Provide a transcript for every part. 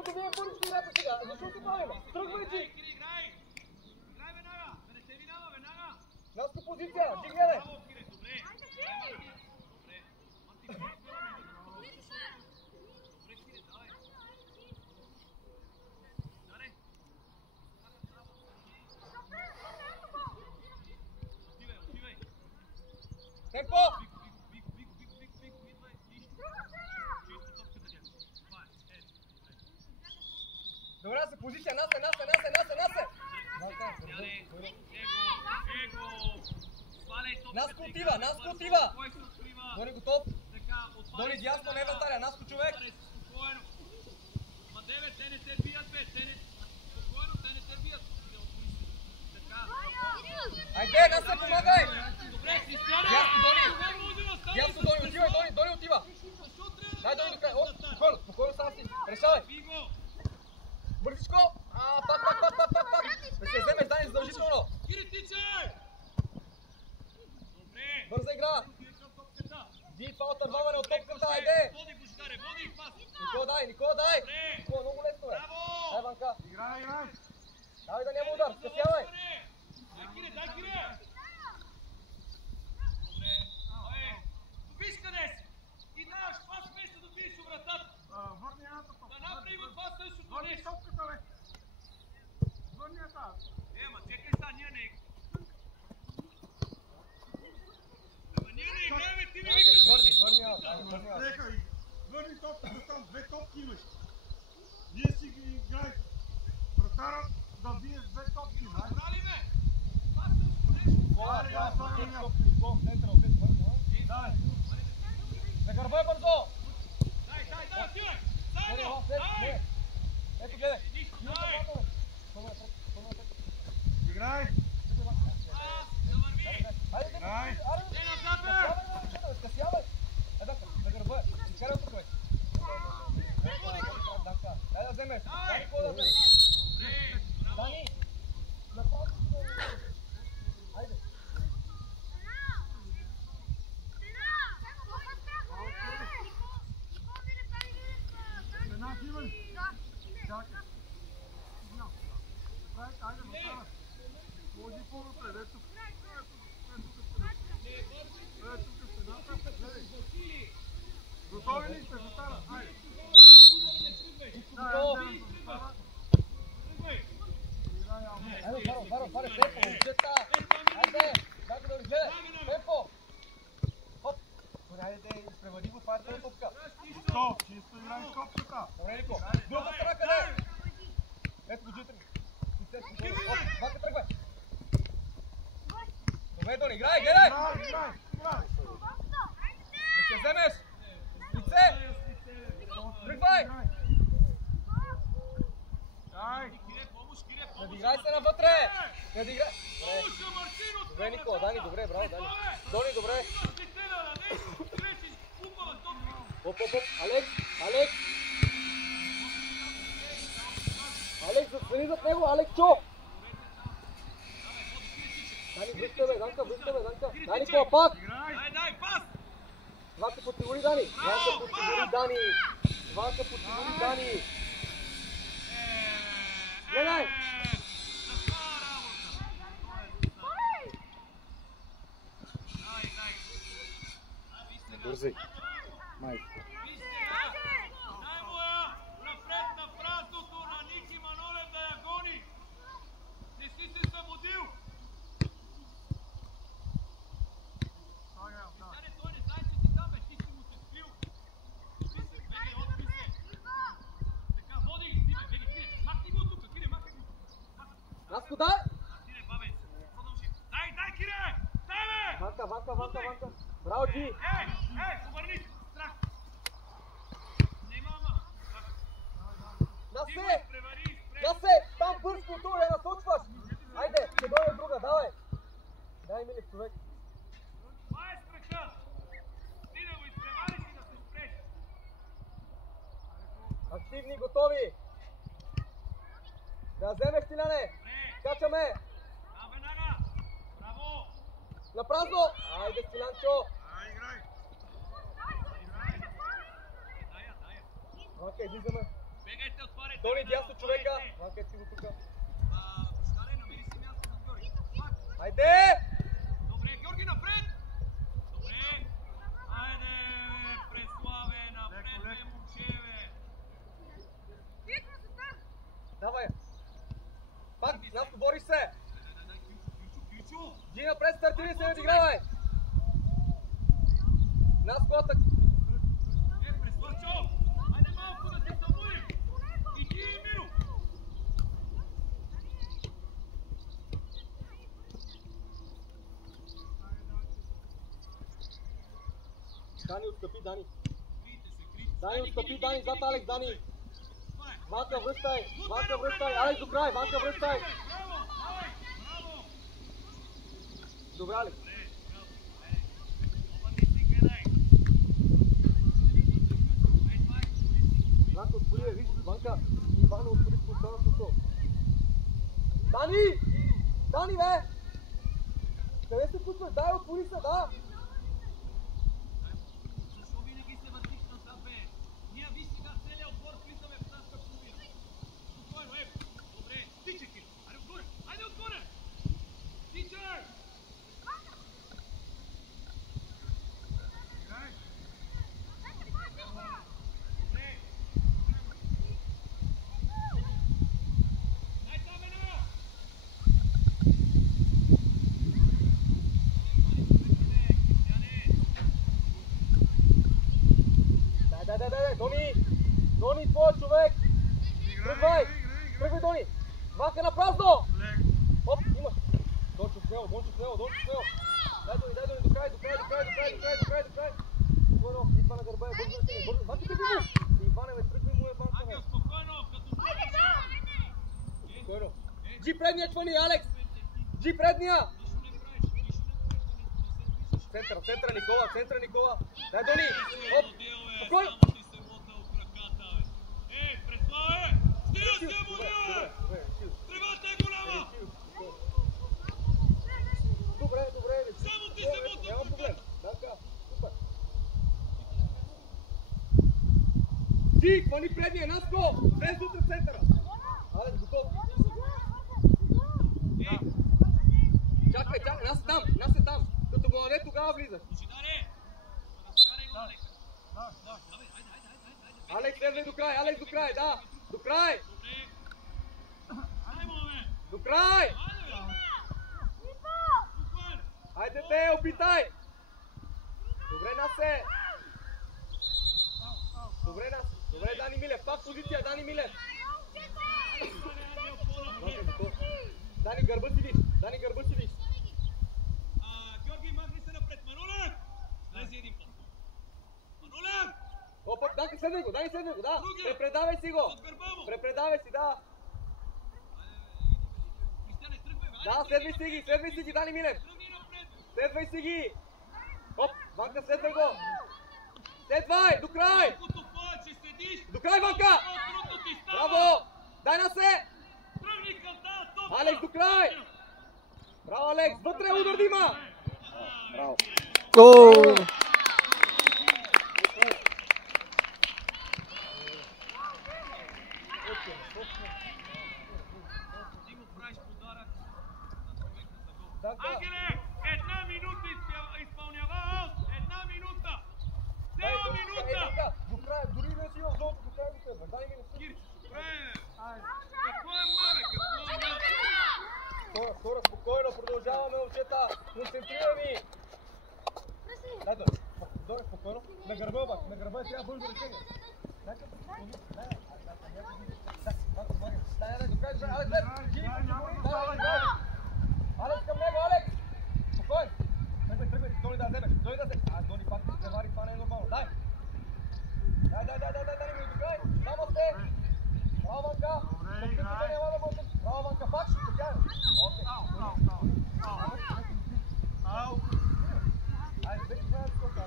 защото вие бъдете играта сега. Защо се правим? Тръгвайте! Наска позиция! Дигне! Темпо! Добре, за позиция, насе! Наско отива! Дони готов? Дони дясно, не вратаря, Наско човек! Ма 9, те не се бият, бе, спокойно, те не се бият. Айде, Насе, помагай! Добре, Кристиана! Дясно, Дони, Дони отива! Дай, Дони, до край! Спокойно, сам си! Решавай! Бързичко! Пак! Да се вземеш, Дани, задължително! Кири, тичай! Бърза игра! Ди това отърваване от топката, айде! Води, Божидаре, води и пас! Никола, дай! Никола, много лесно е! Дай, Ванка! Играй! Давай да няма удар, скъсявай! Дай, Кире! Виж къде си! И даваш пас вместо да биеш у вратата! Върни едната топка! Да направи го това същото Върни нещо! топката, бе! Върни едната! Ма чекай са, ние не... Ама ние не играем, ти ми викаш... Върни! Върни топката там, 2 топки имаш! Вие си ги играй! Вратара да бие с 2 топки, знаеш? Брали ме! Това също нещо! Дай! На гърба е бързо! Дай, отивай! Заедно! Дай! Ето гледай! Дай! Играй! Да върви! Дай! Те назад, бе! Скъсявай! На гърба е! Изкарай тук, бе! Дай да вземеш! Дай да вземеш! Дани! Направо! Айде! Една има ли? Чакай. Айде, вратара. Може по-напред, ето. Тук стената, гледай. Готови ли сте, вратара? Айде. Айде, Варо, темпо, момчета! Айде, дай го да гледай! Темпо! Хоп! Айде, изпревади го, това е твоя топка! Стоп, чисто играй с топката! Добре, Нико! Другата страна къде? Ето го джитри! Хоп, вака тръгвай! Добре, Дони, играй, гледай! Играй! Да ще вземеш! Лице! Тръгвай! Дай! Надиграй се навътре! Надиграй! Добре, Никола, Дани, добре, браво, Дани! Дони, добре! Оп! Алекс, застани зад него, Алексчо! Дани, връща бе, Данка! Дай, Никола, пак! Дай, пас! Ванка подсигури Дани! Гледай! Бързай! Майко! Напред на празното на Ники Манолев да я гони! Не си се събудил! Той не знае, че си там, ти си му се скрил! Беги, отпи се! Така, води ги, Диме, беги, махни го тук, Кире, махни го! Наско, дай! Кире, бабе, продължи! Дай, Кире! Дай, бе! Ванка! Браво, Джи! Обърни се! Страх! Нема, ама! Насе! Там бързко отдолу я насочваш! Айде, ще дойде друга, давай! Дай, Милев, човек! Това е страха! Ти да го изпревариш и да се спреш! Активни, готови! Да вземеш, Тиляне! Качаме! Там веднага! Браво! На празно! Айде, Стилянчо! Играй! Дая! Окей, излизаме! Бегайте, отваряйте! Дони, дясно човека. Ванка, си го тука. Бушкаре, намери си място за Георги. Хайде! Добре, Георги, напред! Добре! Айде, Преславе, напред, бе, момчеве! Давай! Пак, Наско, бориш се! Дай, Кючо! Ги напред, стартири се, отигравай! Наско, атак! Преславчо! Айде малко да се събудим! И ти, Миро! Дани, отстъпи, Дани! Крийте се, крийте се! Дани, отстъпи, Дани, зад Алекс, Дани! Това е! Ванка, връщай! Ванка, връщай! Алекс, до край! Ванка, връщай! Браво! Давай! Браво! Добре, Алекс! Добре, браво! Айде! Обърни си, гледай! Ай, това е! Ванка, отполи, виж, Ванка! Ивана, отполи с пространството! Дани! Дани, бе! Къде се пускаш? Дай, отполи се, да! Защо винаги се въртиш назад, бе? Ние виж сега целия отбор влизаме в нашата половина. Спокойно, добре, тичай, Кир. Айде отгоре, айде отгоре! Тичай! Добре. Дай там една! Дай, Дони! Дони, твой човек! Тръгвай! Тръгвай, Дони! Ванка на празно! Оп, имаш! Дончо с него! Дай, Дони, до край! Спокойно, идва на гърба, бързо на тебе! Ванка, тръгвай му! Иване, бе, тръгвай му, Ванка, бе! Ангел, спокойно, като Спокойно! Джи предния чвани, Алекс! Джи предния! Центъра, Никола! Дай, Дони! Оп! Спокойно! Преславе! Стига се, модела! Тревата е голяма! Добре, Само ти се мотал! няма проблем. Данка, супер. Ти, хвани предния, Наско! Влез утре в центъра. Алекс, готов. Чакай, нас е там. Като го наде, тогава влизаш. Божидаре! Разкарай го на лека. Алекс, следвай до край, да. До край! Добре. Айде, момент! До край! Айде те, опитай! Добре, Насе! Добре, Дани Милев, пак позиция, Дани Милев! Дани, гърба си виж! Георги, махни се напред! Манулев! Влези един път. Манулев! Опа, Данка, следвай го, да! Другия. Препредавай си го! От гърба му! Препредавай си, да! Кристияне, тръгвай, бе! Да, следвай си ги, Дани Милев! Тръгни напред! Следвай си ги! Оп, Ванка, следвай го! Следвай, до край! Колкото повече седиш, До край, Ванка! по-трудно ти става! Браво! Дай Насе! Тръгни към тази топка! Алекс, до край! Браво, Алекс! Вътре удар да има! Браво! Ти му правиш подарък на човека за гол. Данка! Ангеле, една минута изпълнява аут! Една минута! Цела минута! До края, дори не си в зоната, до края го следва. Дай ми не Кирчо, добре! Какво е маме? Хора, спокойно, продължаваме, момчета. Концентрирани. Дайте, спокойно. На гърба, бак, на гърба трябва бързо решение. Дайте, до край, Алекс, към него, Алекс! Спокойно! Тръгвай, Дони да вземе, Дони пак се завари, това не е нормално, дай! Дай, до край, само сте! Браво, Ванка! Браво, Ванка, пак ще се тяга! Айде, вече това е скока.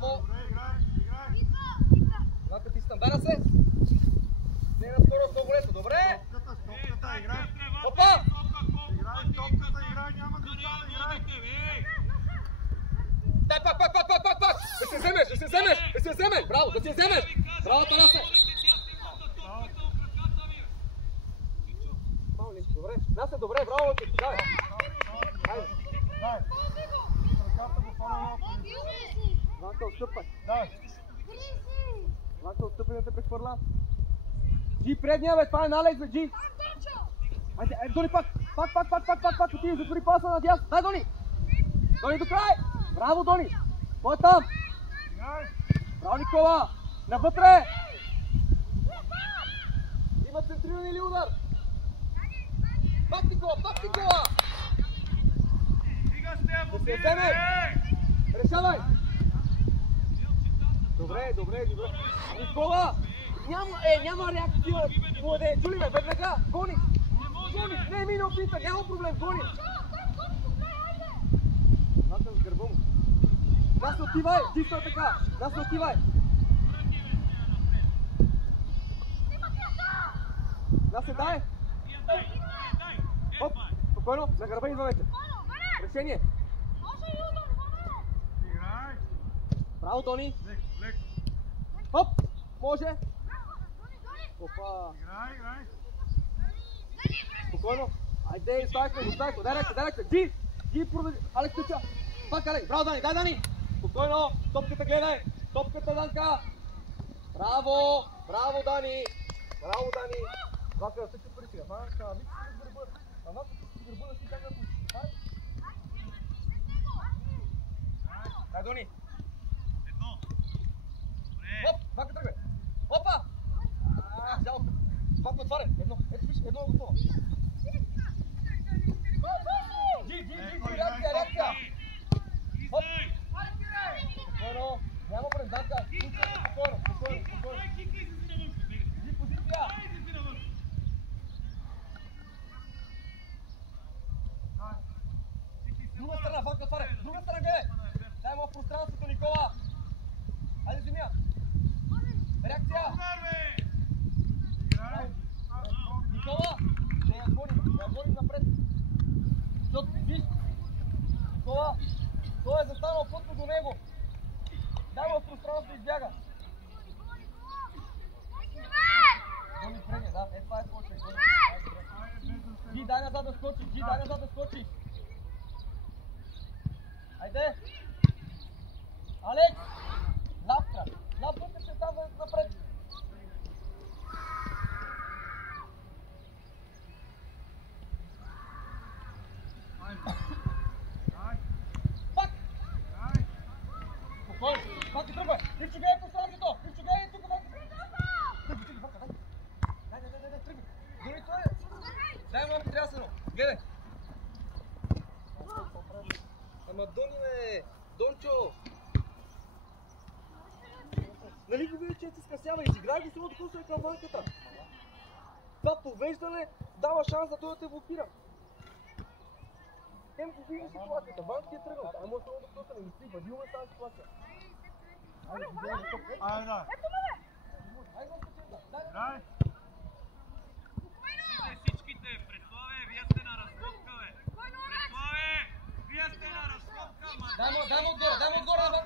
Браво! Добре, играй, играй. Иванка, ти си там. Дай на се! Не е наскоро с колето. Добре! Стопката, играй. Опа! Играй, стопката, играй, няма да стане, играй. Дай пак! Да се вземеш! Браво, да се вземеш! Браво, Танасе! Добре, Насе, добре, браво ти! Дай! Хайде! Дай. Ръката го фана. Иванка, отстъпай! Дай. Иванка, отстъпай да те прехвърля! Джи, предния, бе, това е налез, бе, Джи! Айде, Дони, пак! Отиди, затвори паса надясно! Дай, Дони! Дони до край! Браво, Дони! Кой е там? Играй. Браво, Никола! Навътре! Има центриран или удар? Пак Никола! Да се вземе! Решавай! Добре. Никола! Няма реакция! Младе, чули ме, веднага! Гони! Не е минал пита, няма проблем, гони! Натъм с гърба му. Нас отивай! Чисто е така! Нас отивай! Нас се дай! Хоп! Спокойно! На гърба идва вече! Решение! Играй. Браво, Тони! Лек. Хоп! Може! Опа! Играй. Спокойно! Айде, оставяй го! Дай ръка! Джи, продължи! Алекс, тъча! Пак, Алекс! Браво, Дани! Дай, Дани! Спокойно! Топката гледай! Топката, Данка! Браво, Дани! Вака, тъча пари сега! Вака, вика си с гърба! Вака си с гърба да си как да пусти! Дай, Дони! Хоп! Вака тръгвай! Опа! Жалко! Вака отварен! Ето виж, едно е готово! Джи! Реакция! Хоп! Спокойно! Няма пренданка! Спокойно! Джи, позиция! Друга страна, Вака отварен! Друга страна, гледай! Дай му в пространството, Никола! Айде, земя! Реакция! Никола! Ще я гоним напред! Защото, виж! Никола! Той е застанал плътно до него! Дай му в пространството и избяга! Гони предния, да, това е почва. Джи, дай назад да скочи! Айде! Алекс! Лапка ще там напред! Пак! Спокойно! Пак и тръгвай! Причугай пространството! Причугай тук! Дай, тръгвай! Дори той е! Дай му трясано! Гледай! Ама Дони, бе! Дончо! Нали го видиш, че се скъсява? Изиграй го само докато е към ванката! Това повеждане дава шанс да той да те блокира! Тем го видиш ситуацията, Ванки е тръгнал, ай може много докато не мисли, бъди уме тази ситуация! Айде, да. Играй. Всичките, Преславе, вие сте на разходка, бе! Преславе, вие сте на разходка, ма... Дай му отгоре, бе!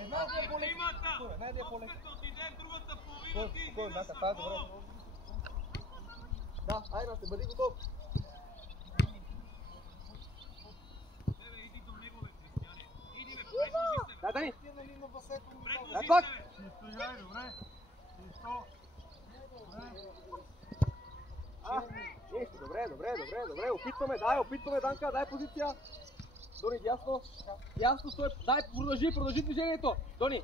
Не знам да е по-лек. Като отидем другата половина, ти Спокойно, излизаш това е добре. Да, айде, ще бъди готов. Тебе, иди до него, бе, Християне. Иди, бе, предложи се. Дай, Дани! Предложи Дай пак! се, бе. Чисто играй, добре. Чисто. Добре, опитваме, Данка, дай позиция. Дони, ясно стой, дай, продължи движението. Дони,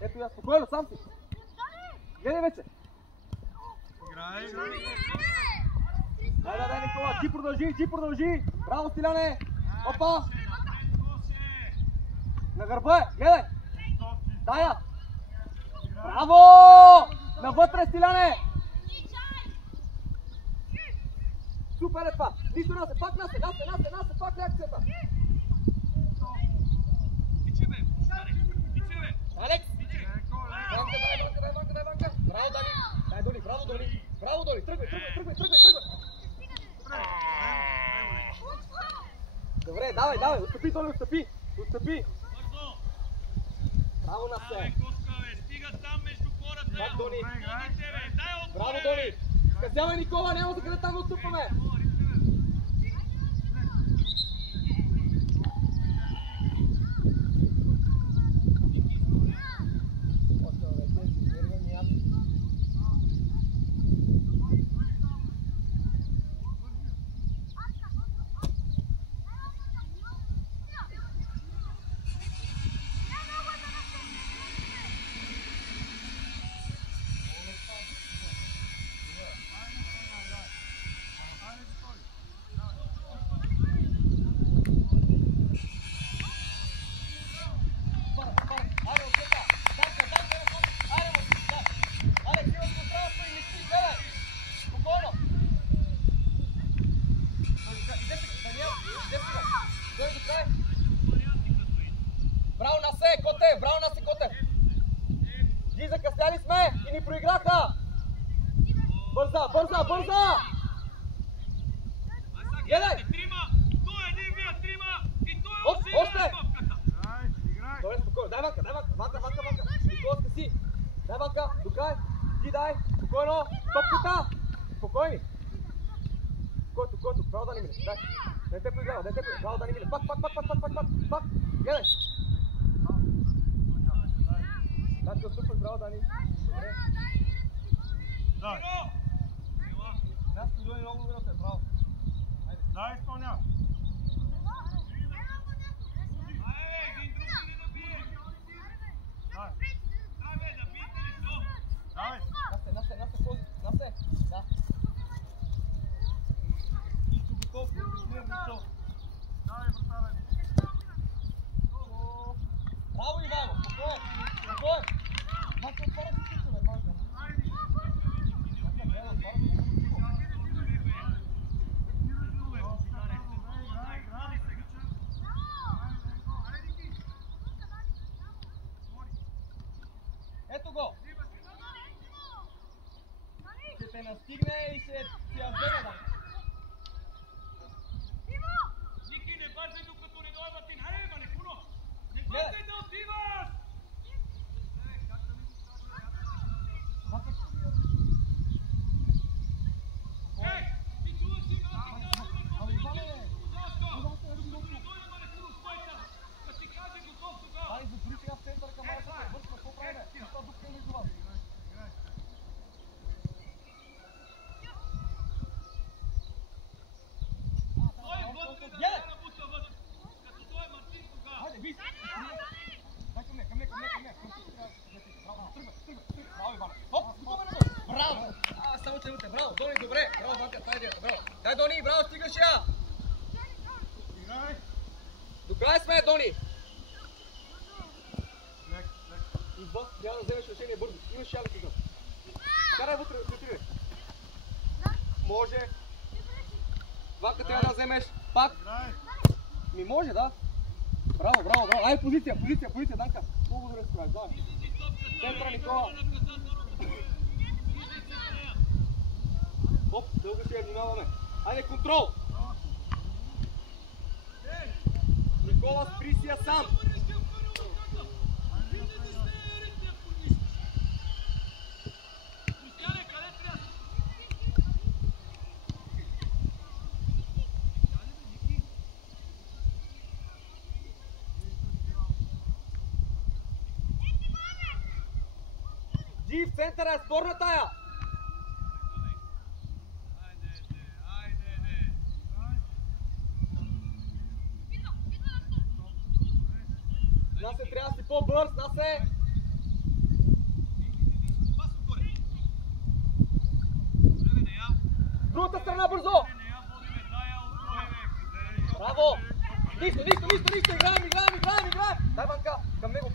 ето я, спокойно, сам си. Гледай вече. Играй. Дай, Никола, Джи продължи. Браво, Стиляне. Опа. На гърба е, гледай. Дай я. Браво! Навътре, Стиляне. Супер е това. Нищо Насе, пак Насе, пак реакцията. Давай, давай, отстъпи, Тони, отстъпи! Отстъпи! Бързо! Браво на Абе, се! Коска, бе, стига там между хората! Пак, Дони. Ходите, бе, дай отгоре! Браво, Дони! Скъсявай, Никола, няма за къде там да отстъпваме! Браво на се, Коте! Браво на се, Коте! Ги закъсняли сме и ни проиграха! Бърза, бърза, бърза! Гледай! Трима! Той е един, вие трима! И той е Още! усилен топката! Играй! Добре, спокойно. Дай ванка, дай ванка. Ванка, ванка, ванка. Никола, скъси. Дай ванка, до край. Ти дай. Спокойно. Топката. Спокойни. Който. Право да не мине. Дай. Не те поиграва, не те поиграва. Право да не мине. Пак. Гледай. Дай ти отступваш, право да ни. Добре. Дай! Нас подуе много добре се, право. Айде. Дай, изпълнява! Давай! Насе, пози. Насе. Да. Нито готов, нито. Давай, вратара ни! Браво, Ивайло. Спокоен. Ванка, отваря си всичко, бе, Ванка. Ето го. Ще те настигне и ще ти я вземе, да. Ники, не бързай докато не дойдат и хайде, бе, не куно! Не бързай да отиваш! Ей, ти чуваш си, аз ти казвам, ако не отиваш, докато не дойдат, бе, не куно, стой там! Да ти каже готов тогава! Дай, затвори сега в центъра към малко. Бързо, какво правим? Защо дупка между вас? Той е вътре да Гледай! не набута вътре! Като той е Мартин тогава! Хайде, виж! Дай към мен. Браво, тръгвай. Браво, Иван. Хоп, готова на той. Браво! Само те. Браво, Дони, добре. Браво, Ванка, това е идеята. Браво. Дай, Дони, браво, стигаш я. Играй! До край сме, Дони. Лек! Идва, трябва да вземеш решение бързо. Имаш шанс тук. Карай вътре, отиде. Може. Ванка, трябва да вземеш. Пак. Играй! Ми може, да. Браво. Ай, позиция, Данка. Много добре справиш, давай. Центъра, Никола. Хоп, дълго ще я внимаваме. Айде, контрол. Никола, спри си я сам. Джи, в центъра е спорна тая. Насе, трябва да си по-бърз, Насе! Другата страна бързо! Браво! Нищо! Играем! Дай, Ванка! Към него!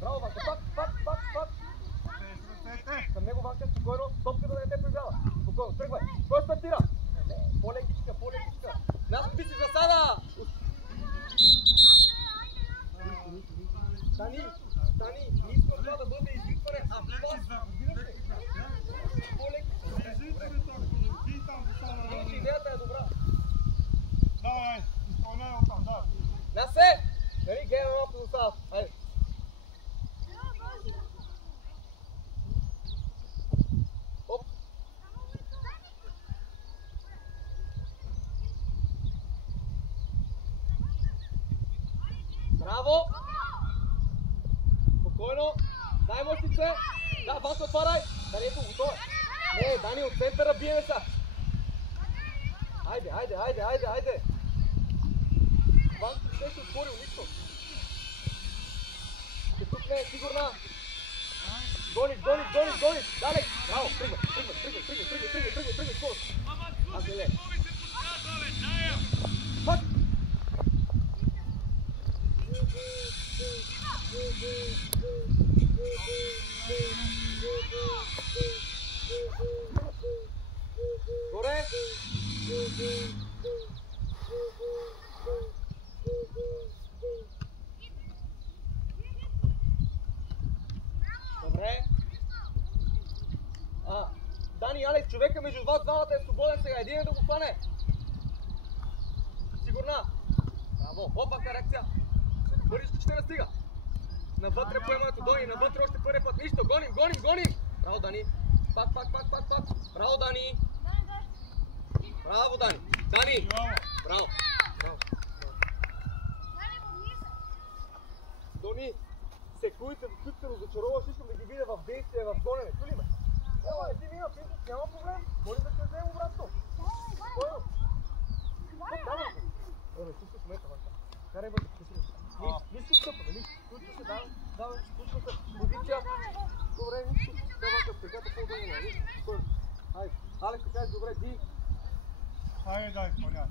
Браво, Ванка! Пак! Към него, Ванка, спокойно! Топката да не те проиграва! Спокойно, тръгвай! Кой стартира? По-лекичка! Нас би си засада! Стани! Не искам това да бъде излитване, а пас! По-лекичка! Идеята е добра! Давай, изпълняй На се! Нали, гледаме малко за остава. Хайде. Оп. Браво! Спокойно! Дай мъжнице! Да, Ванко, отваряй! Дани, ето, готово е! Не, Дани, от центъра биеме са! Айде, айде, айде, айде, айде! Ванко не се отворил нищо! Че тук не е сигурна! Гониш, гониш, гониш, гониш! Далек! Браво! Тръгвай, тръгвай, тръгвай, тръгвай, тръгвай, тръгвай, тръгвай, тръгвай, скорост! Аз не ле! Пак! Горе! Добре. Дани, Алекс, човека между вас двамата е свободен сега. Един е да го хване. Сигурна. Браво. Опа, реакция. Бързичко ще настига. Навътре поемането Дони, навътре още първи път. Нищо. Гоним, гоним, гоним. Браво, Дани. Пак. Браво, Дани. Браво, Дани. Дани. Браво. Браво. Дони, секундите, в които се разочароваш, искам да ги видя в действие, в гонене. Чули ме? Ела, не си ми има принцип, няма проблем. Може да се вземем обратно. Спокойно. Давай. Ебе, чувстваш мета, Ванка. Карай вътре, чувстваш. Нищо стъпа, нали? Случва се, давай, случва се. Позиция. Добре, нищо. Да, Ванка, преката по-дълго, нали? Спокойно. Хайде. Алекс, така добре, ди. Хайде, дай, поня.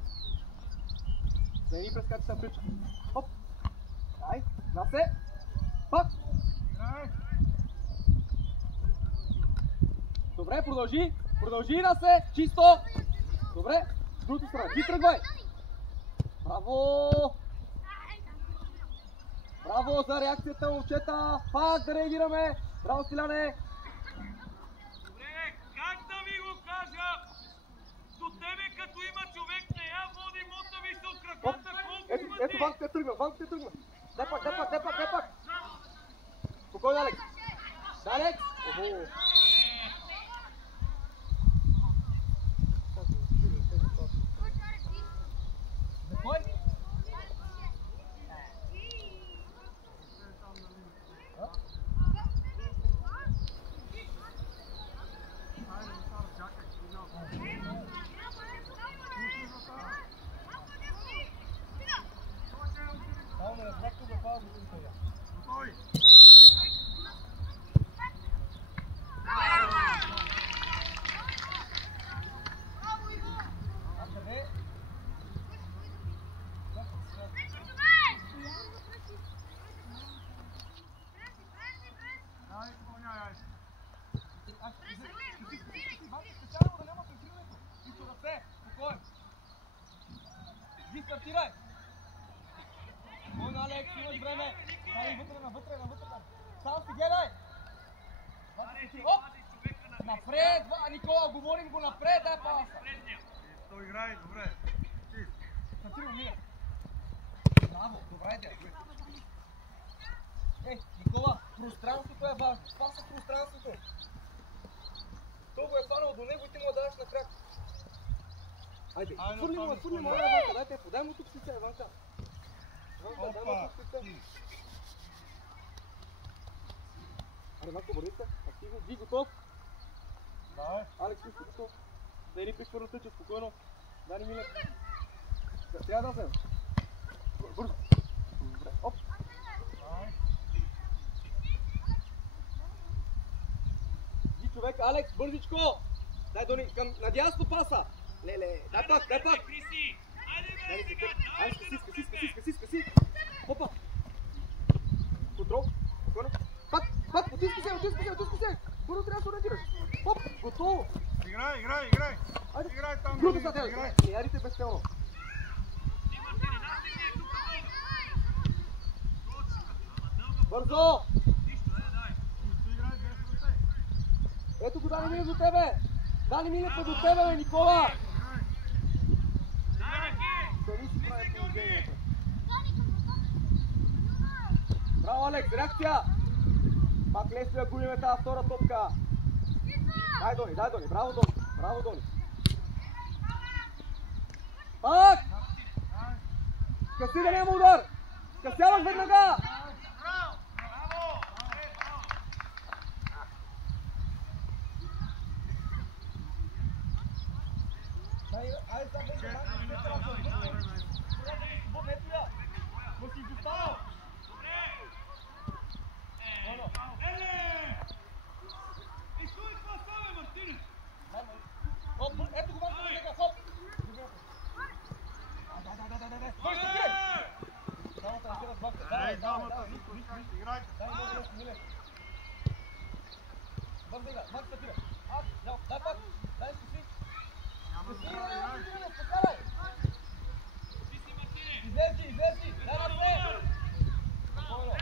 Да ни прескача са прича. Хоп. Ай, на се. Пак. Добре, продължи. Продължи на се. Чисто. Добре. С другата страна. Ти тръгвай. Браво. Браво за реакцията, момчета. Пак да реагираме. Браво, Стиляне. Добре, как да ви го кажа? До тебе като има човек не я води мота ви се от краката колко пъти. Ето, Ванко те тръгна. Дай пак. Спокойно, Алекс. Алекс. Охо. Кой? Стартирай! Спокойно, Алекс, имаш време! Дай навътре! Само си гледай! Оп! Напред! Никола, говорим го напред, дай паса! Той играе, добре. Стартирай, мина! Браво, добре, де! Никола, пространството е важно! Паса пространството! Той го е фанал до него и ти му даваш на крак! Айде, фурли му, Ванка, дайте, подай му тук си се, Ванка. Ванка, дай му тук си се. Аре, Ванко, бърни се, активно, Ди, готов? Да, Алекс, ти си готов? Дай ни прехвърна тъча, спокойно. Дани Милев. Трябва да взем. Бързо. Добре, оп. Ди, човек, Алекс, бързичко! Дай, Дони, към надясно паса! Леле, дай пак! Криси! Айде бе сега! Си! Опа! Контрол! Спокойно! Пак! Отиски се! Първо трябва да се ориентираш! Оп! Готово! играй! Айде! Играй там! Другата стател! Не ярите безцелно! Бързо! Ето го Дани Милев до тебе! Дани Милев е до тебе, бе, Никола! Сами си прави положението. Браво, Алекс, реакция! Пак лесно я губиме тази втора топка. Дай, Дони, браво, Дони, браво, Дони. Пак! Скъси да няма удар! Скъсяваш веднага! Айде сега без ето го върши на нега, хоп! Кой ще тие? Само трансфера с бакта. Дай, много лесно. Бързо игра, Макс да тире. Дай пак, дай скъси. Покарай! Излези! Дай на все! Спокойно!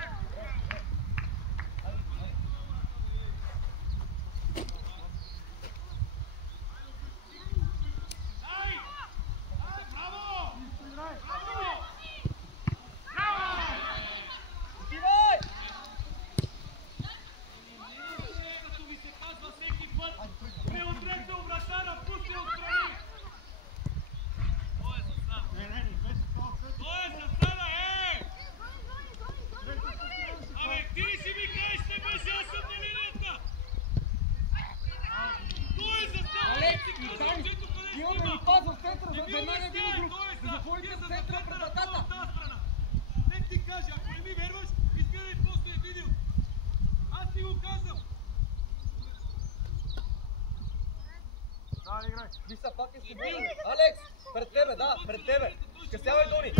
Виса, пак е свободен. Алекс, пред тебе, да, пред тебе. Скъсявай, Дони.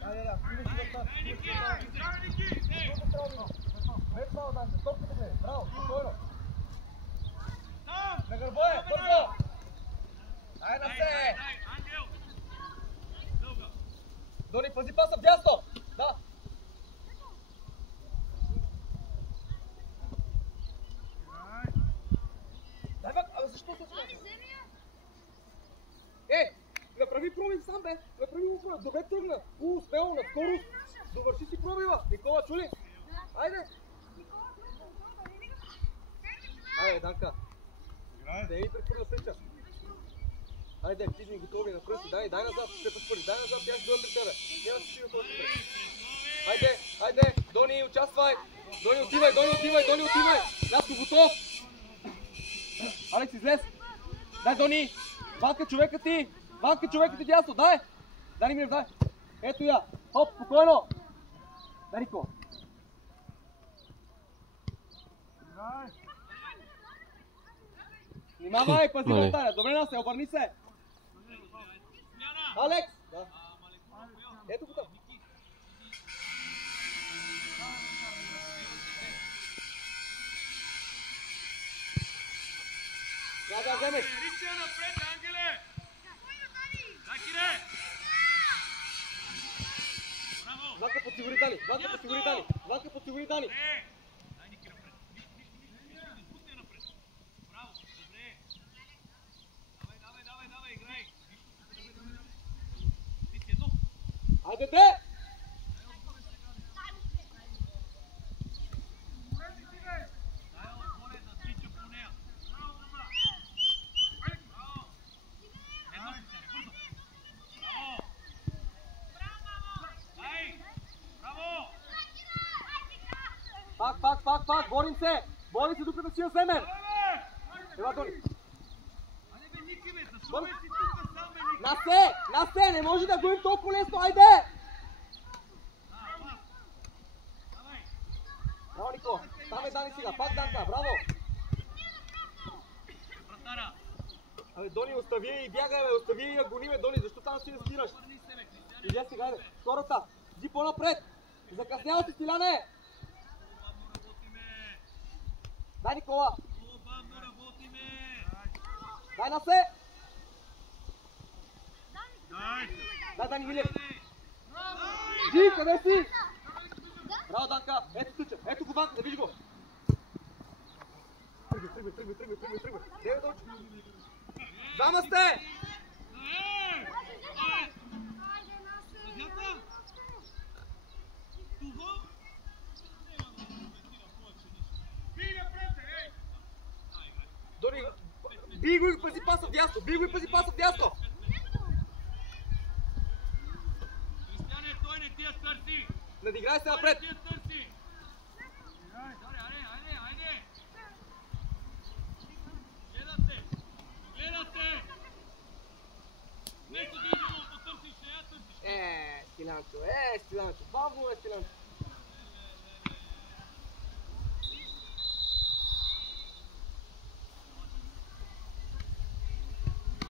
Да. Браво, Данка, топката гледай. Браво, спокойно. На гърба е, бързо. Дай на се. Дони, пази паса вдясно. Да. Дай бак, абе защо се случва? Направи пробив сам, бе! Направи го пробив! Добре тръгна! Успело на скорост! Довърши си пробива! Никола, чули? Айде! Айде, Данка! Дай и прехвърля сеча! Айде, ти сме готови на пръси! Дай назад! Ще пъспъри! Дай назад! Тя ще бъде при тебе! Няма си на този пръс! Айде! Дони, участвай! Дони, отивай! Лятко, готов! Алекс, излез! Дай, Дони! Ванка човека ти дясно, дай! Дани Мирев, дай! Ето я! Хоп, спокойно! Дай, Нико! Внимавай, пази вратаря! Добре нас е, обърни се! Алекс! Да. Ето го там! Трябва да вземеш! Ванка подсигури Дани! Ванка подсигури Дани! Айде те! Пак, борим се докато си я вземем! Ева, Дони! На се, не може да губим толкова лесно, айде! Браво, Нико! Там е Дани сега, пак Данка, браво! Абе, Дони, остави и бягай, остави и я гониме, Дони, защо там си не спираш? Иде сега, айде, втората, иди по-напред! Закъснява си, Стиляне! Дай, Никола! Дай на се! Дай, Дани Милев! Жи, къде си? Браво, Данка! Ето тъча! Ето го, Ванка, да видиш го! Тръгвай! Деве да учи! Двама сте! Би го и пази паса вдясно! Би го и пази паса вдясно! Кристияне, той не ти я търси! Надиграй се напред! Той не ти я търси! Айде! Гледате! Вместо да идемо потърсиш, не я търсиш! Стилянчо, Стилянчо, бавно Стилянчо!